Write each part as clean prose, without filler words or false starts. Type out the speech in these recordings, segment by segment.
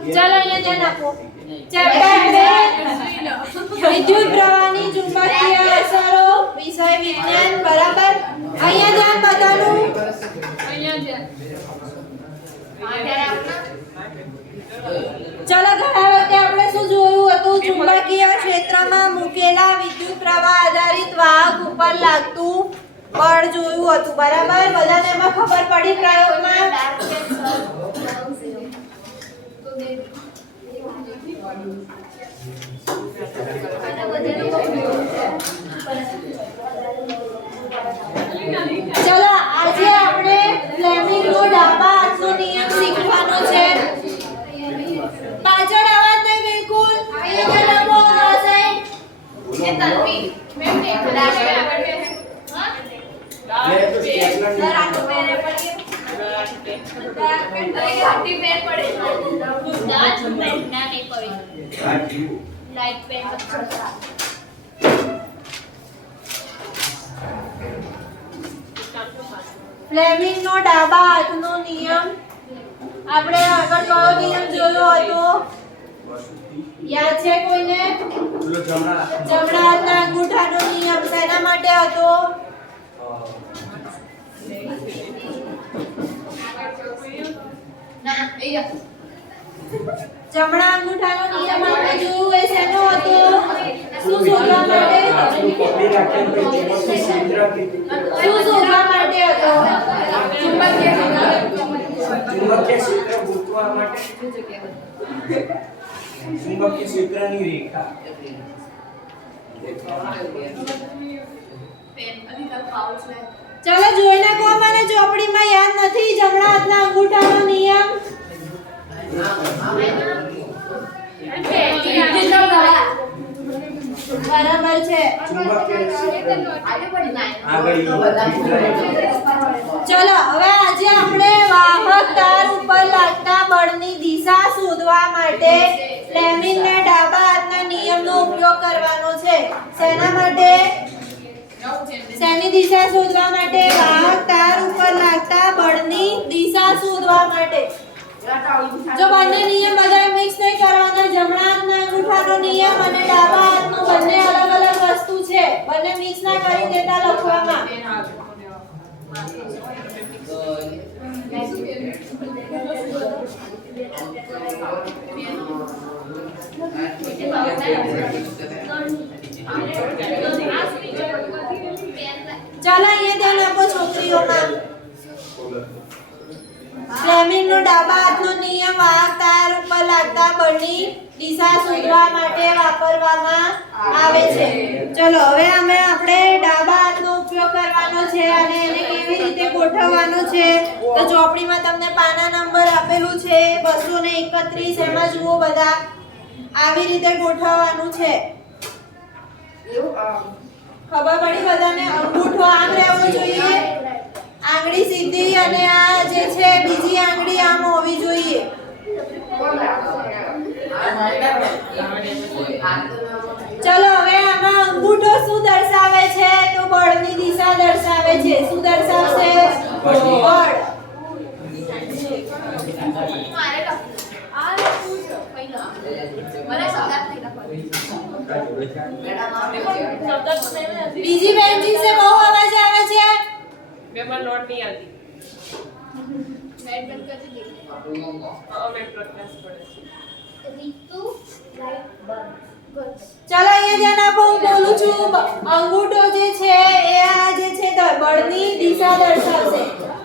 ચાલો અહીંયા ધ્યાન આપો. ચેપ્ટર 2 વિદ્યુત પ્રવાહની ચુંબકીય અસરો વિષય વિજ્ઞાન. બરાબર. અહીંયા ધ્યાન બધાનું. ચલો ગયા વખતે આપણે શું જોયું હતું? ચુંબકીય ક્ષેત્રમાં મૂકેલા વિદ્યુત પ્રવાહ આધારિત વાહક ઉપર લાગતું બળ જોયું હતું. બરાબર. બધાને એમાં ખબર પડી પ્રયોગમાં? ચલો આજે આપણે ફ્લેમિંગનો ડાબા હાથનો નિયમ શીખવાનો છે. પાછળ અવાજ નહીં બિલકુલ. અહીંયા જણાવો આ સાઈડ. એ તલવી મેમ ને ડાબે આગળ બે હા રાતો પેરે પડી હાથી પેર પડે દાજ પેન ના નહીં પડી લાઈટ પેન ફ્લેમિંગનો ડાબા હાથનો નિયમ. આપણે આગળ કયો નિયમ જોયો હતો? યાદ છે કોઈને? જમણા હાથના અંગૂઠાનો નિયમ. શેના માટે હતો? જમણા અંગૂઠાનો નિયમ આપણે જોયું એ શેનો હતો? શું શોધવા માટે? શું શોધવા માટે હતો? ચુંબકીય ક્ષેત્ર ગોતવા માટે. ચુંબકીય ક્ષેત્રની રેખા. ચલો જોઈને કહો મને. ચોપડીમાં યાદ નથી જમણા હાથના અંગૂઠાનો નિયમ. બરાબર છે. ચલો હવે આજે આપણે વાહક તાર ઉપર લાગતા બળની દિશા શોધવા માટે ફ્લેમિંગના ડાબા હાથના નિયમનો ઉપયોગ કરવાનો છે. શેના માટે? શેની દિશા શોધવા માટે? વાહક તાર ઉપર લાગતા બળની દિશા શોધવા માટે. જો બંને નિયમ બધા મિક્સ નહીં કરવાના. જમણા હાથના અંગૂઠાનો નિયમ અને ડાબા હાથનો બંને અલગ અલગ વસ્તુ છે. બંને મિક્સ ના કરી દેતા લખવામાં. ચાલો અહીંયા ધ્યાન આપો છોકરીઓમાં. ફ્લેમિંગનો ડાબા હાથનો નિયમ વાહક તાર ઉપર લાગતા બળની દિશા શોધવા માટે વાપરવામાં આવે છે. ચલો હવે આપણે ડાબા હાથનો ઉપયોગ કરવાનો છે અને એને કેવી રીતે ગોઠવવાનો છે તો ચોપડીમાં તમને પાના નંબર આપેલું છે 231. એમાં જુઓ બધા આવી રીતે ગોઠવવાનું છે. ખબર પડી બધાને? અંગૂઠો આમ રહેવો જોઈએ, આંગળી સીધી અને આ જે છે બીજી આંગળી આમ હોવી જોઈએ. ચલો હવે આમાં અંગૂઠો શું દર્શાવે છે તો બળની દિશા દર્શાવે છે. શું દર્શાવશે? બળ. બીજી બેન્ચી से બહુ અવાજ આવે છે. મેમન નોટ નહીં આવતી. લાઈટ બંધ કરી દે. મેં પ્રોડકાસ્ટ પડે છે. રીતુ લાઈટ બંધ. ચલો અહીંયા ધ્યાન આપો. હું બોલું છું. અંગૂઠો જે છે એ આ જે છે બળની દિશા દર્શાવશે.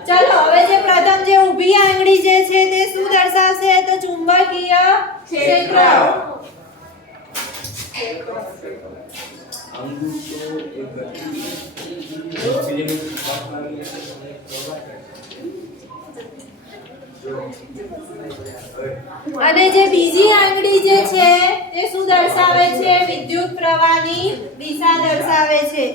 ચલો હવે જે પ્રથમ જે ઊભી આંગળી જે છે તે શું દર્શાવશે તો ચુંબકીય ક્ષેત્ર. અને જે બીજી આંગળી જે છે તે શું દર્શાવે છે? વિદ્યુત પ્રવાહની દિશા દર્શાવે છે.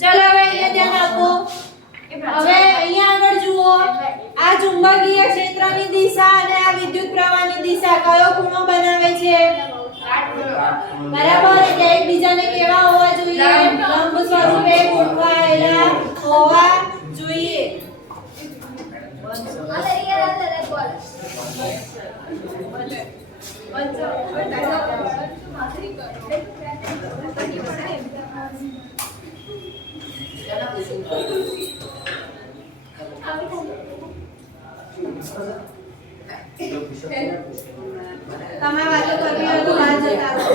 ચલો હવે અહીંયા ધ્યાન આપો. ચુંબકીય ક્ષેત્રની દિશા અને આ વિદ્યુત પ્રવાહની દિશા કયો ખૂણો બનાવે છે? બરાબર, એટલે એકબીજાને કેવા હોવા જોઈએ? લંબ સ્વરૂપે ગોઠવાયેલા હોવા જોઈએ. તમે વાતો કરવી હોય તો બહાર જતા રહો.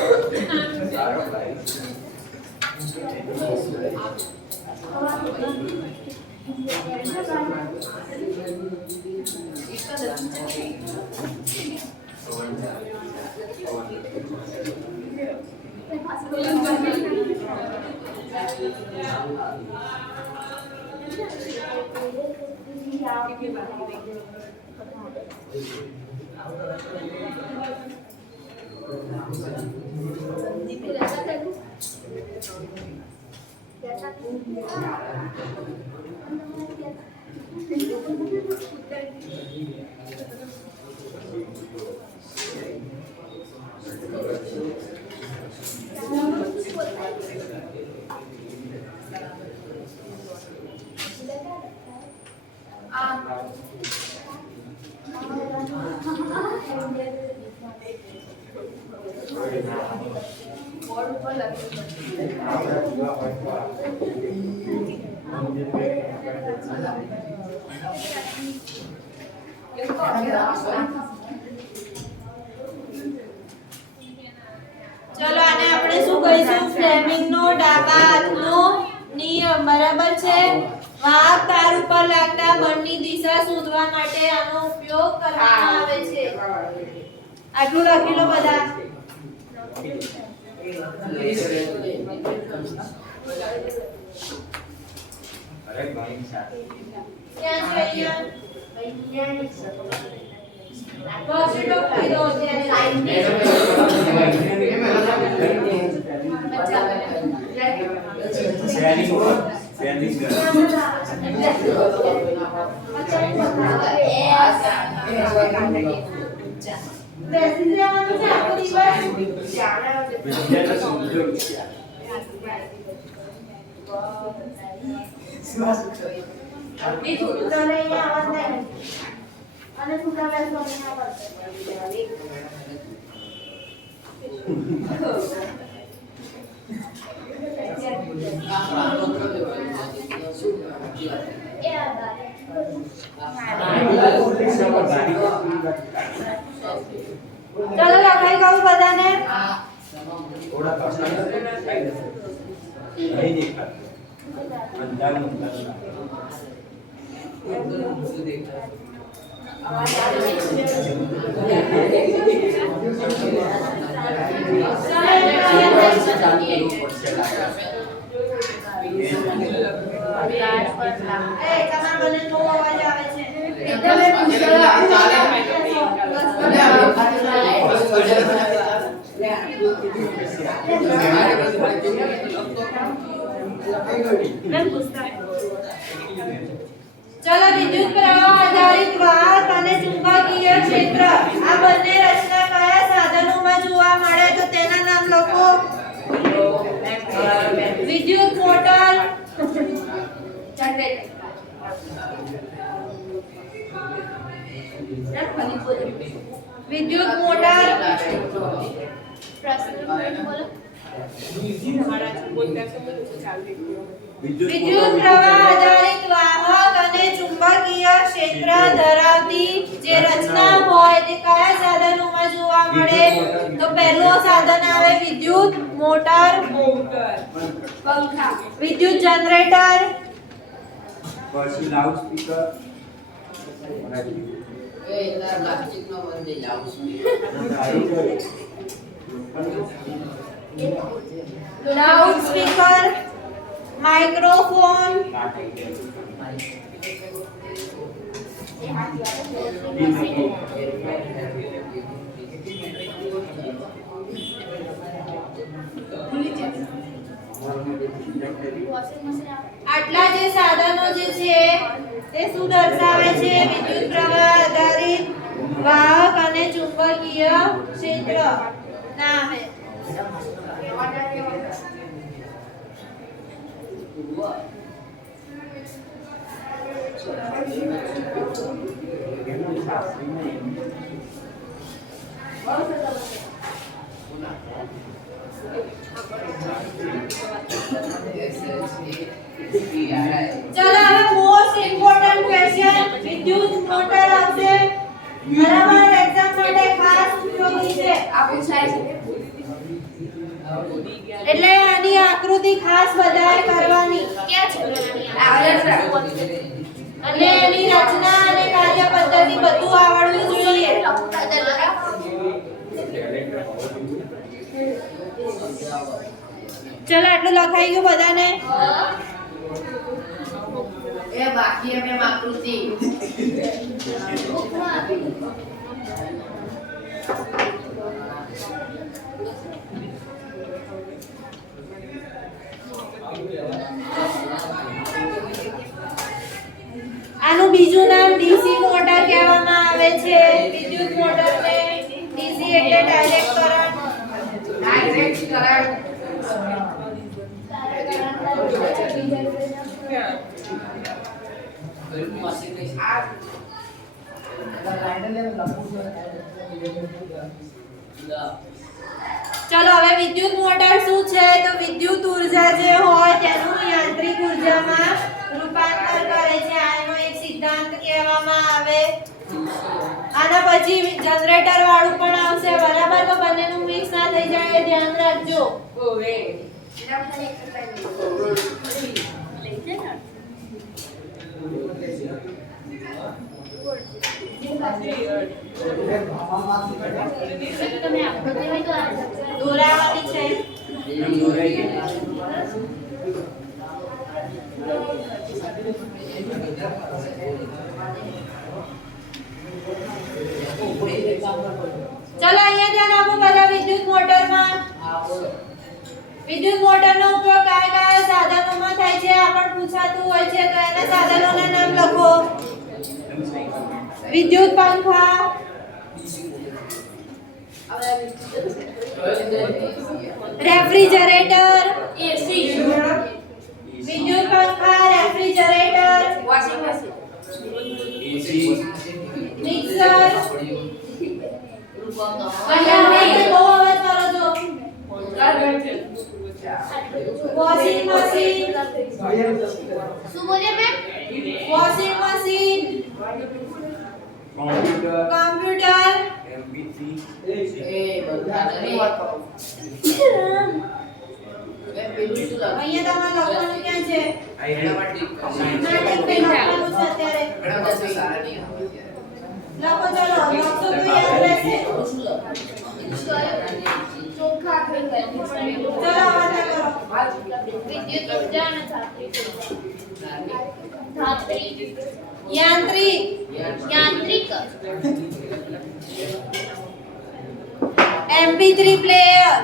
ચલો આને આપણે શું કહીશું? ફ્લેમિંગનો ડાબા હાથનો નિયમ. બરાબર છે. વાહક તાર ઉપર લાગતા બળની દિશા શોધવા માટે આનો ઉપયોગ કરવામાં આવે છે. આટલું લખી લો બધા. ક્યાં છે અહીંયા? બસ એટલો કહી દો બેસી જવાનું છે આખો દિવસ. અને સુધા બેસો ચાલો લખાઈ ગયું બધાને? તમારા મને નો અવાજ આવે છે. ચલો વિદ્યુત પ્રવાહ આધારિત વાહક અને ચુંબકીય ક્ષેત્ર આ બંને રચના કયા સાધનોમાં જોવા મળે તો તેના નામ લખો. વિદ્યુત મોટર, વિદ્યુત મોટર, વિદ્યુત પ્રવાહ આધારિત વાહક અને ચુંબકીય ક્ષેત્ર ધરાવતી જે રચના હોય તે કયા સાધનોમાં જોવા મળે તો પહેલું સાધન આવે વિદ્યુત મોટર, પંખા, વિદ્યુત જનરેટર, પછી loud speaker, loud speaker, microphone, આટલા જે સાધનો જે છે તે શું દર્શાવે છે? વિદ્યુત પ્રવાહ આધારિત વાહક અને ચુંબકીય ક્ષેત્ર ના આવે. चलो હવે મોસ્ટ ઇમ્પોર્ટન્ટ ક્વેશ્ચન વિદ્યુત મોટર આવશે. બરાબર, એક્ઝામ માટે ખાસ ઉપયોગી છે. એટલે આની આકૃતિ ખાસ બધાએ કરવાની. અને એની રચના અને કાર્ય પદ્ધતિ બધું આવડવું જોઈએ. ચલો આટલું લખાઈ ગયું બધાને? એ બાકી અમે આકૃતિ આનું બીજું નામ ડીસી મોટર કહેવામાં આવે છે. વિદ્યુત મોટરને ડીસી એટલે ડાયરેક્ટ કરંટ. ચલો હવે વિદ્યુત મોટર શું છે? તો વિદ્યુત ઉર્જા જે હોય તેનું યાંત્રિક ઉર્જામાં રૂપાંતર કરે છે. આનો એક સિદ્ધાંત કહેવામાં આવે. આના પછી જનરેટર વાળું પણ આવશે. બરાબર, તો બંનેનું મિક્સ ના થઈ જાય એ ધ્યાન રાખજો. દોરાવાની છે. ચલો અહીંયા ધ્યાન આપો બધા વિદ્યુત મોટરમાં. વિદ્યુત મોટરનો ઉપયોગ કયા કયા સાધનોમાં થાય છે આપણ પૂછાતું હોય છે. તો એના સાધનોના નામ લખો. વિદ્યુત પંખા, રેફ્રિજરેટર, એસી, વિદ્યુત પંખા, refrigerator, washing machine, mixer. Washing machine. શું બોલે ma'am? Washing machine, computer, MP3 એ બધા નહીં વાત કરો. એ પેલું શું લાગે? અહીંયા તમારે લખવાનું ક્યાં છે? એનામાંથી નાટક પે લખવાનું છે અત્યારે. ઘણા બધા સારા નહીં આવે. લખો ચલો, લખો તો યાદ રહેશે. ચોખ્ખા થઈ ગયા. ચલો વાંચા કરો. વિદ્યુત ઉર્જા અને ધાત્રી યાંત્રિક, યાંત્રિક MP3 પ્લેયર.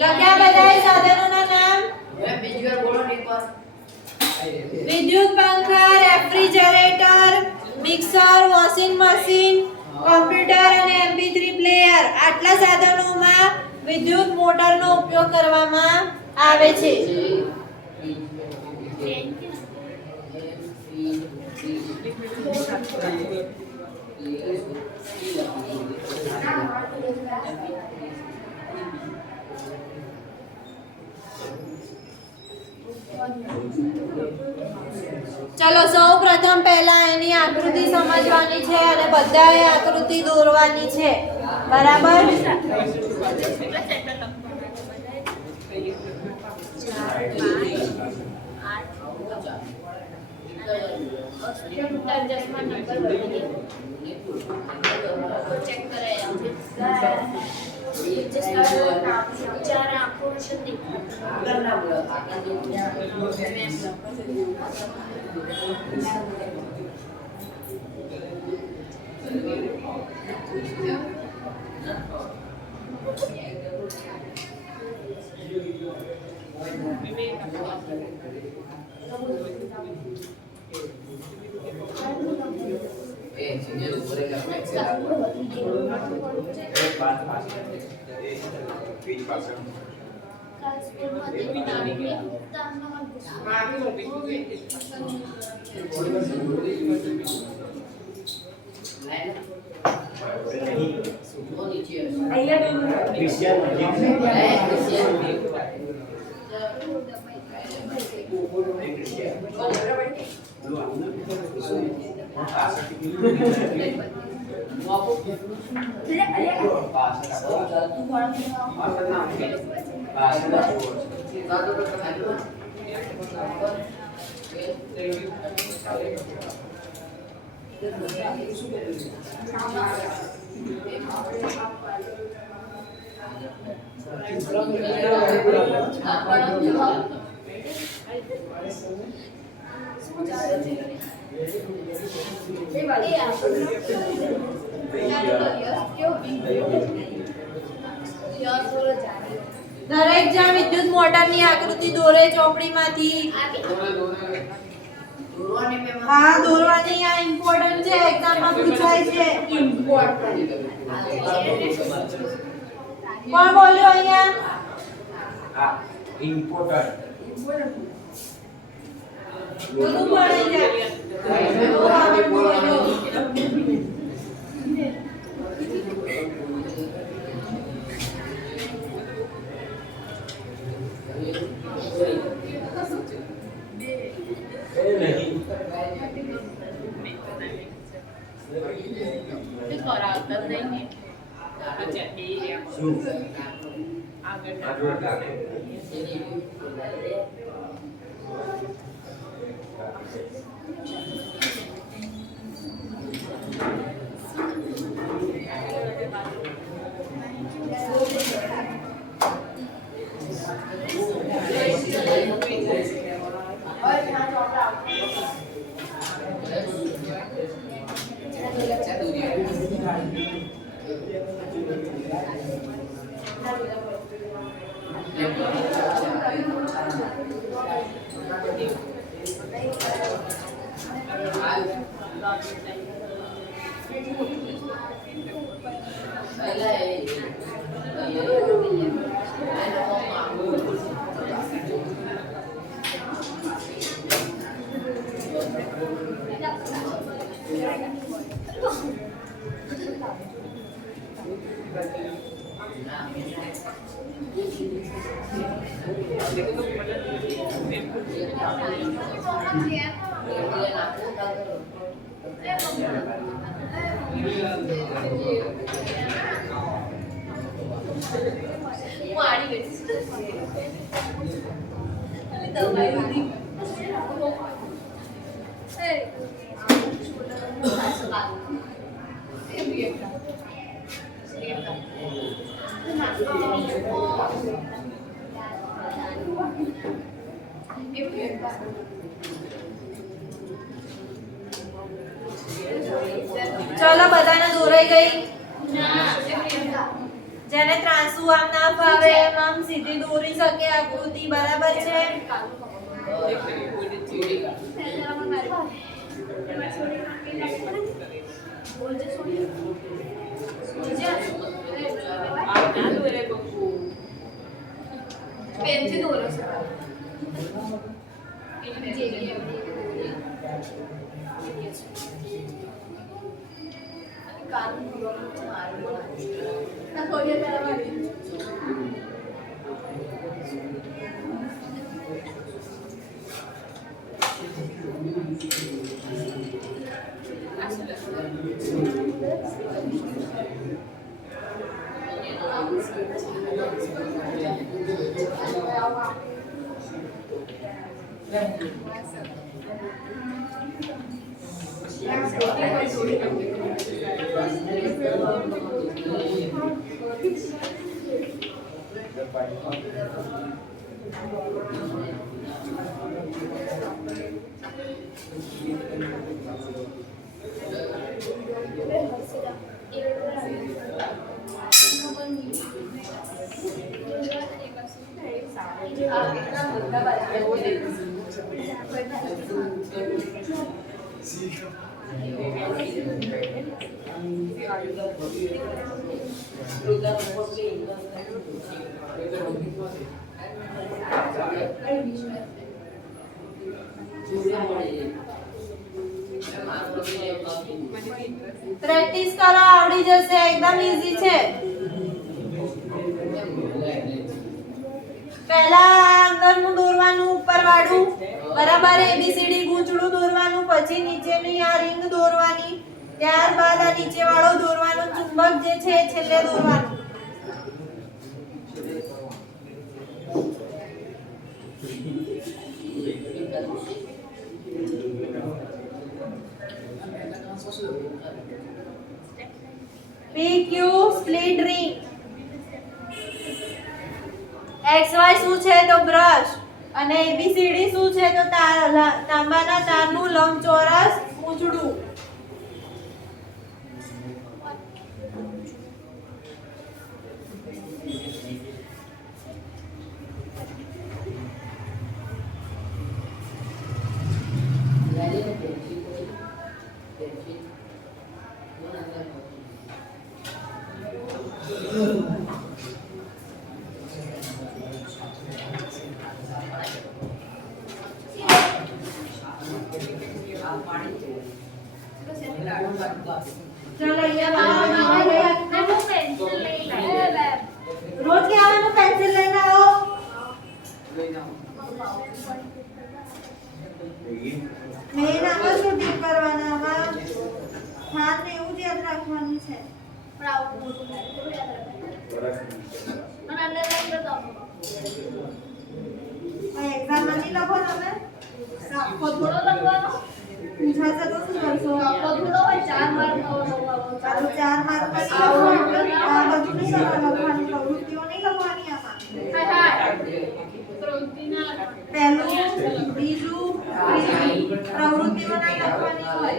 લખ્યા બધાએ સાધનોના નામ? એ બીજી વાર બોલો ને એકવાર. વિદ્યુત પંખા, refrigerator, mixer, washing machine, computer અને MP3 પ્લેયર. આટલા સાધનોમાં વિદ્યુત મોટરનો ઉપયોગ કરવામાં આવે છે. ચલો સૌ પ્રથમ પહેલા એની આકૃતિ સમજવાની છે અને બધાએ આકૃતિ દોરવાની છે. બરાબર? ચશ્મા નંબર બદલી ચેક કરાયા ચાર આંખો છે એક બાદ પાછળ પેજ પાછળ મારી મોટી કુકરી સુધો નીચે હશે. ક્રિશ્ચિયન દરેક જણ વિદ્યુત મોટરની આકૃતિ દોરે ચોપડીમાંથી. દોરવાની મેં હા, દોરવાની આ ઇમ્પોર્ટન્ટ છે, એક્ઝામમાં પૂછાય છે. કોણ બોલ્યો અહીંયા? હા ઇમ્પોર્ટન્ટ બધું પડે છે. ઓ, હવે બોલો. કરાવતા જ નહીં ને અચ્છા એ શું આગળ આગળ રાખો. ચલો, બધાને દોરાઈ ગઈ. જેને ત્રાંસુ આમ ના ફાવે એમ આમ સીધી દોરી શકે આકૃતિ. બરાબર છે? પ્રેક્ટિસ કરો, આવડી જશે, એકદમ ઈઝી છે. પહેલા અંદરનું દોરવાનું, ઉપર વાળું, બરાબર. ABCD ગૂંચળું દોરવાનું, પછી નીચેની આ રિંગ દોરવાની, ત્યારબાદ આ નીચે વાળો દોરવાનો, ચુંબક જે છે એ છેલ્લે દોરવાનું. PQ split ring. XY શું છે તો બ્રશ, અને ABCD શું છે તો તાંબાના તારનું લંબચોરસ પૂંછડું. ચલો અહીંયા રોજ કે આવવાનું, પેન્સિલ લઈને આવો. મેં આમાં શૂટિંગ કરવાના, આમાં હાથ ને એવું જ યાદ રાખવાનું છે. એક્ઝામ માં નહીં લખો તમે, આખો થોડો લખવાનો પૂછાશે તો શું કરશો? આખો થોડો હોય 4 માર્ક નો ચાલો 4 માર્ક પર આ બધું નહીં લખવાની, પ્રવૃત્તિઓ નહીં લખવાની આમાં. પહેલું, બીજું, ત્રીજું પ્રવૃત્તિઓ નહીં લખવાની હોય.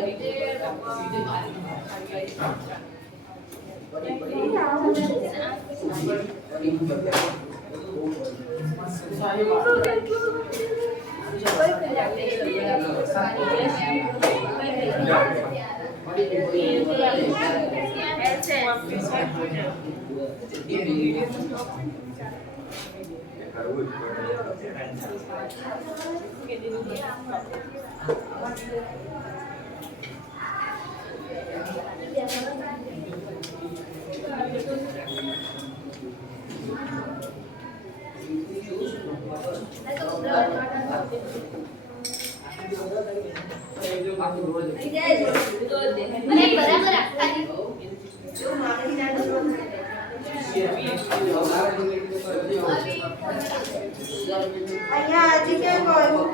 અહીંયા આજે કે કહ્યું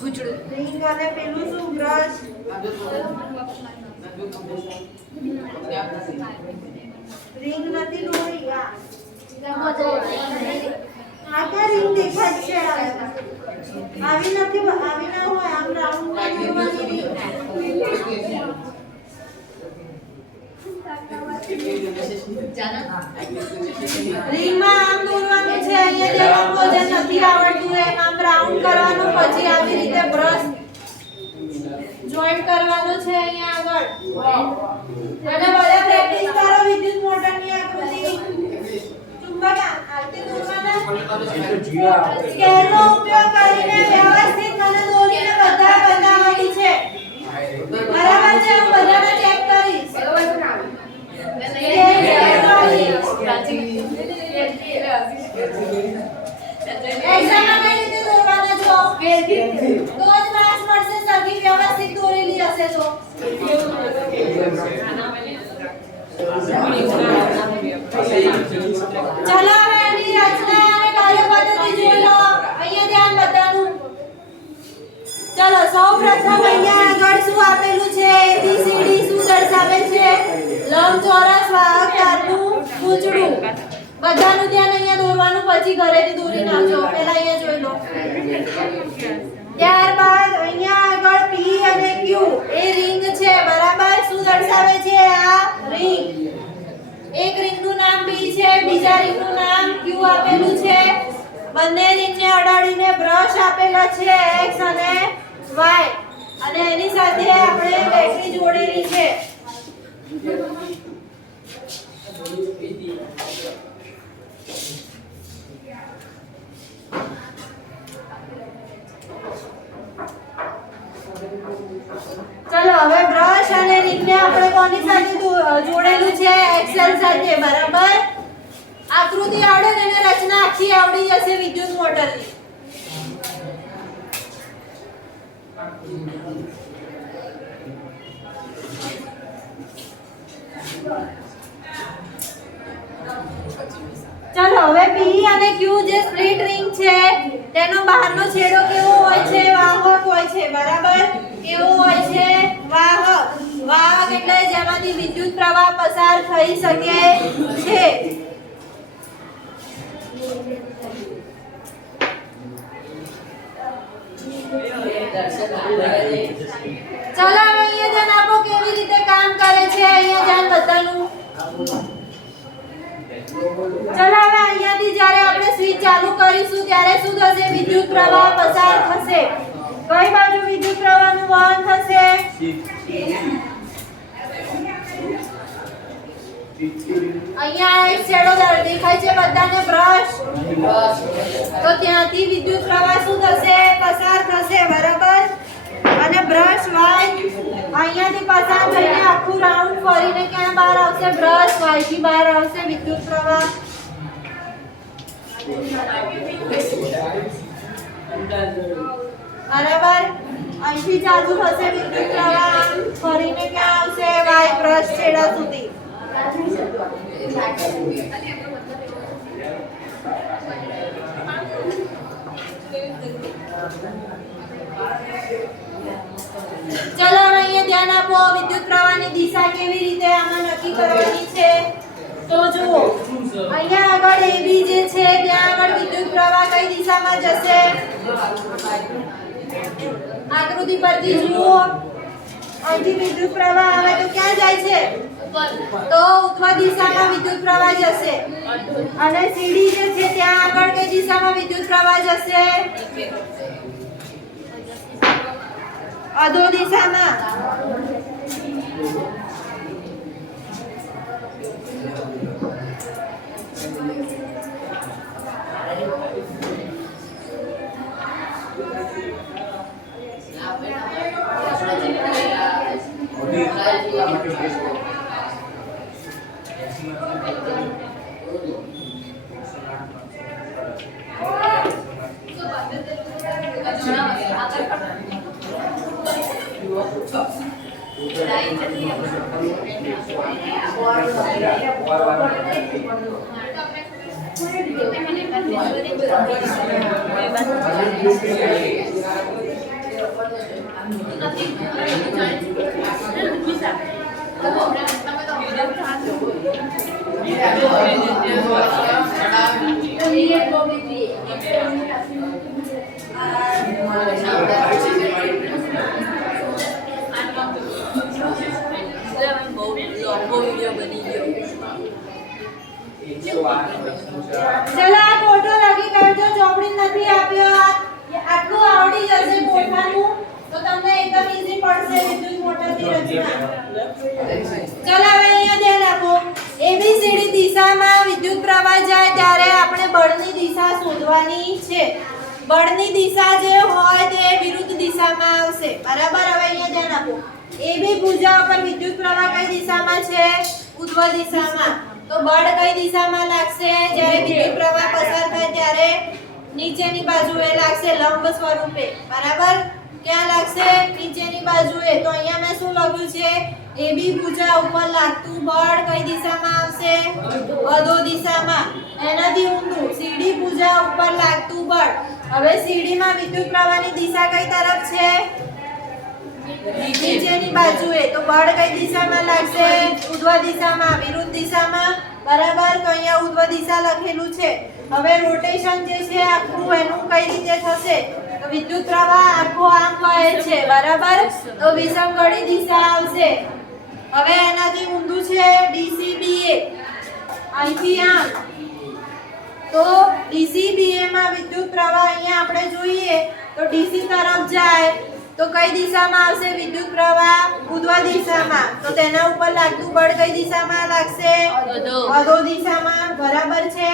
ગુચડું રિંગ અને પેલું શું બ્રશ. રિંગ નથી દોરી, આ કે રિંગ દેખાય છે. આવી નથી, આવી ના હોય, આમ રાઉન્ડ માં દોરવાની રિંગ. રીંગમાં આમ દોરવાનું છે, અહીંયા જે લોકો જે નથી આવડતું એ આમ રાઉન્ડ કરવાનું, પછી આવી રીતે બ્રશ જોઈન્ટ કરવાનું છે અહીંયા આગળ. અને બધા પ્રેક્ટિસ કરો વિદ્યુત મોટરની આકૃતિ. ચુંબક આરતી દોરવાના, સ્કેલનો ઉપયોગ કરીને વ્યવસ્થિત મને દોરીને બધા બતાવવાની છે. બરાબર છે? હું બધાને ચેક કરીશ. એક્ઝામમાં કઈ રીતે દોરવાના છો? તો જ માર્ક્સ મળશે, સરખી વ્યવસ્થિત દોરેલી હશે તો. ચલો હવે એની રચના અને કાર્યપદ્ધતિ જોઈ લો. અહીંયા ધ્યાન બધાનું. ચલો સૌપ્રથમ અહીંયા આગળ શું આપેલું છે? ABCD શું દર્શાવે છે? લંબચોરસ વાહક તારનું પૂંછડું. બધાનું ધ્યાન અહીંયા દોરવાનું, પછી ઘરેથી દોરી નાખજો. પહેલા અહીંયા જોઈ લો. ત્યારબાદ અહીંયા આગળ P અને Q એ રિંગ છે, બરાબર. શું દર્શાવે છે? આ રિંગ. એક રિંગનું નામ P છે, બીજા રિંગનું નામ Q આપેલું છે. બંને રિંગને અડાડીને બ્રશ આપેલા છે X અને Y. અને એની સાથે આપણે બેટરી જોડેલી છે. ચલો હવે બ્રશ અને રિંગને આપણે કોની સાથે જોડેલું છે? એક્સેલ સાથે. બરાબર. આકૃતિ આવડે ને એને રચના આખી આવડી જશે વિદ્યુત મોટરની. ચલો હવે P અને Q જે સ્પ્લિટ રિંગ છે તેનો બહારનો છેડો કેવો હોય છે? વાહક હોય છે. બરાબર. કેવો હોય છે? વાહક. વાહક એટલે જેમાંથી વિદ્યુત પ્રવાહ પસાર થઈ શકે છે. ચલો હવે અહીંયા ધ્યાન આપો કેવી રીતે કામ કરે છે. અહીંયા ધ્યાન બધાનું. ચલો હવે અહીંયાથી જ્યારે આપણે સ્વિચ ચાલુ કરીશું ત્યારે શું થશે? વિદ્યુત પ્રવાહ પસાર થશે. કઈ બાજુ વિદ્યુત પ્રવાહનું વહન થશે? અહીંયા એક છેડો દેખાય છે બધાને બ્રશ. તો ત્યાંથી વિદ્યુત પ્રવાહ શું થશે? પસાર થશે. બરાબર. અને બ્રશ વાય અહીંયાથી પસાર થઈને આખું રાઉન્ડ ફરીને ક્યાં બહાર આવશે? બ્રશ વાય થી બહાર આવશે વિદ્યુત પ્રવાહ. બરાબર. અહીંથી ચાલુ થશે વિદ્યુત પ્રવાહ ફરીને ક્યાં આવશે? વાય બ્રશ છેડા સુધી. ચલો અહીંયા ધ્યાન આપો વિદ્યુત પ્રવાહની દિશા કેવી રીતે આમાં નક્કી કરવાની છે. તો જુઓ અહીંયા આગળ AB જે છે ત્યાં આગળ વિદ્યુત પ્રવાહ કઈ દિશામાં જશે? આકૃતિ પરથી જુઓ. અહીંથી વિદ્યુત પ્રવાહ આવે તો ક્યાં જાય છે? તો ઉત્તર દિશામાં વિદ્યુત પ્રવાહ જશે. અને CD જે છે ત્યાં આગળ કઈ દિશામાં વિદ્યુત પ્રવાહ જશે? અધો દિશામાં. ચલો આ ફોટો લખી કાઢજો. ચોપડી નથી આપ્યો. આટલું આવડી જશે કોઠાનું તો તમને એકદમ ઈઝી પડશે વિદ્યુત મોટરની રચના. ચલો હવે અહીંયા ધ્યાન આપો. ABCD દિશામાં વિદ્યુત પ્રવાહ જાય ત્યારે આપણે બળની દિશા શોધવાની છે. બળની દિશા જે હોય તે વિરુદ્ધ દિશામાં આવશે. બરાબર. હવે અહીંયા ધ્યાન આપો. AB ભુજા ઉપર વિદ્યુત પ્રવાહ કઈ દિશામાં છે? ઉર્ધ્વ દિશામાં. તો બળ કઈ દિશામાં લાગશે? જ્યારે વિદ્યુત પ્રવાહ પસાર થાય ત્યારે નીચેની બાજુએ લાગશે, લંબ સ્વરૂપે. બરાબર. ક્યાં લાગશે? નીચેની બાજુએ. તો અહીંયા મેં શું લખ્યું છે? AB ભુજા ઉપર લાગતું બળ કઈ દિશામાં આવશે? અધો દિશામાં. એનાથી ઊંધું CD ભુજા ઉપર લાગતું બળ. હવે CD માં વિદ્યુત પ્રવાહની દિશા કઈ તરફ છે? નીચેની બાજુએ. તો બળ કઈ દિશામાં લાગશે? ઉર્ધ્વ દિશામાં. વિરુદ્ધ દિશામાં. બરાબર. તો અહીંયા ઉર્ધ્વ દિશા લખેલું છે. હવે રોટેશન જે છે આખું એનું કઈ રીતે થશે? તો વિદ્યુત પ્રવાહ આખો આમ વહે છે. બરાબર. તો વિષમગળી દિશા આવશે. હવે એનાથી ઊંધું છે DCBA. અહીંથી આમ. તો DCBA માં વિદ્યુત પ્રવાહ અહીંયા આપણે જોઈએ તો DC તરફ જાય તો કઈ દિશામાં આવશે વિદ્યુત પ્રવાહ? ઉર્ધ્વ દિશામાં. તો તેના ઉપર લાગતું બળ કઈ દિશામાં લાગશે? અધો. અધો દિશામાં. બરાબર છે?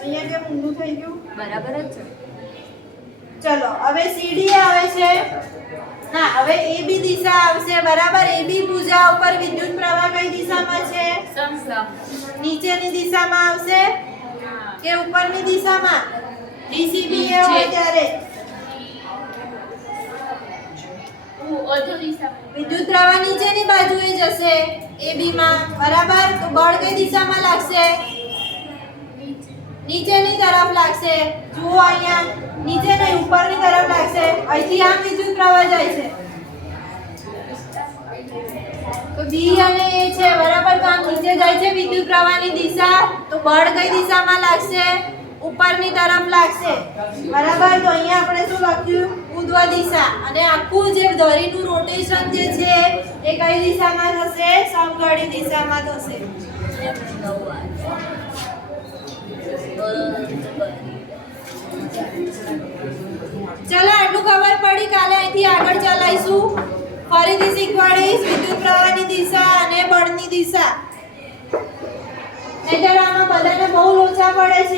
અહીંયા કેમ ઊંધું થઈ ગયું? બરાબર જ છે. ચલો હવે સીડી આવે છે. ના, હવે એબી દિશા આવશે. બરાબર. એબી ભુજા ઉપર વિદ્યુત પ્રવાહ કઈ દિશામાં છે? સમસમ. નીચેની દિશામાં આવશે કે ઉપરની દિશામાં? ડીસીબી એ હોય ત્યારે અધો દિશામાં. વિદ્યુત પ્રવાહ નીચેની બાજુએ જશે એબી માં. બરાબર. તો બળ કઈ દિશામાં લાગશે? નીચેની તરફ લાગશે. જુઓ અહીંયા નીચે નહીં ઉપરની તરફ લાગશે. અહીંથી આમ વિદ્યુત પ્રવાહ જાય છે. તો બી અને એ છે. બરાબર. તો આમ નીચે જાય છે વિદ્યુત પ્રવાહની દિશા. તો બળ કઈ દિશામાં લાગશે? ઉપરની તરફ લાગશે. બરાબર. તો અહીંયા આપણે શું લખ્યું? ઉર્ધ્વ દિશા. અને આખું જે ધરીનું રોટેશન જે છે એ કઈ દિશામાં થશે? સમઘડી દિશામાં થશે. ચલો આટલું ખબર પડી. કાલે અહીંથી આગળ ચલાઈશું. ફરીથી શીખવાડીશ વિદ્યુત પ્રવાહની દિશા અને બળની દિશા. નહીંતર આમાં બધાને બહુ લોચા પડે છે.